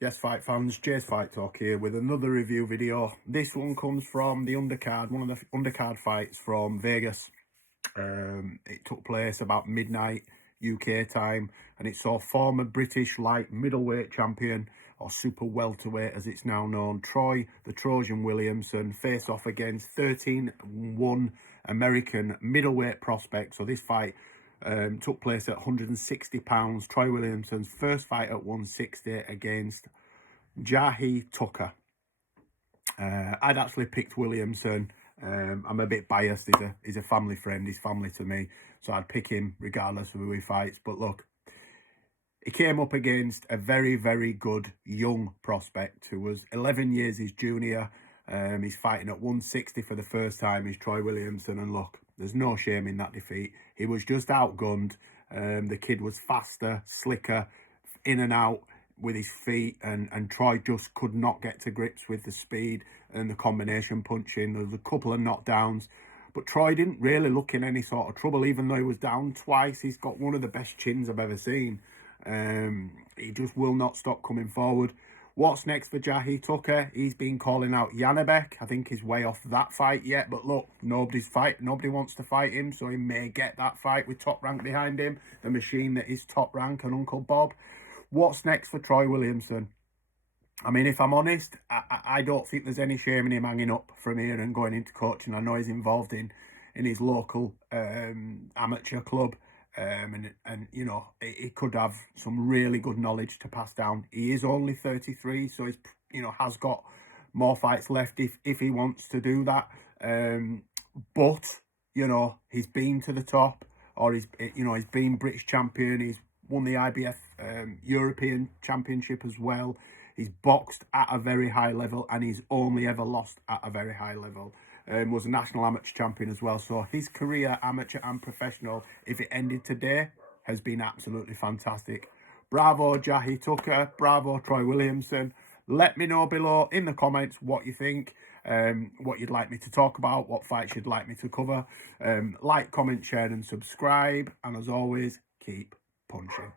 Yes, fight fans, Jay's Fight Talk here with another review video. This one comes from the undercard, one of the undercard fights from Vegas. It took place about midnight UK time, and it saw former British light middleweight champion, or super welterweight as it's now known, Troy the Trojan Williamson face off against 13-1 American middleweight prospect. So this fight took place at 160 pounds. Troy Williamson's first fight at 160 against Jahi Tucker. I'd actually picked Williamson. I'm a bit biased. He's a family friend. He's family to me, so I'd pick him regardless of who he fights. But look, he came up against a very, very good young prospect who was 11 years his junior. He's fighting at 160 for the first time. He's Troy Williamson, and look, there's no shame in that defeat. He was just outgunned. The kid was faster, slicker, in and out with his feet, and Troy just could not get to grips with the speed and the combination punching. There was a couple of knockdowns, but Troy didn't really look in any sort of trouble, even though he was down twice. He's got one of the best chins I've ever seen. He just will not stop coming forward. What's next for Jahi Tucker? He's been calling out Janabek. I think he's way off that fight yet, but look, nobody wants to fight him, so he may get that fight with Top Rank behind him, the machine that is Top Rank and Uncle Bob. What's next for Troy Williamson? I mean, if I'm honest, I don't think there's any shame in him hanging up from here and going into coaching. I know he's involved in his local amateur club, and you know, he could have some really good knowledge to pass down. He is only 33, so he's, you know, has got more fights left if he wants to do that. But you know, he's been to the top, or he's been British champion. He's won the IBF European Championship as well. He's boxed at a very high level, and he's only ever lost at a very high level. Was a national amateur champion as well. So his career, amateur and professional, if it ended today, has been absolutely fantastic. Bravo, Jahi Tucker. Bravo, Troy Williamson. Let me know below in the comments what you think, what you'd like me to talk about, what fights you'd like me to cover. Like, comment, share and subscribe. And as always, keep punching.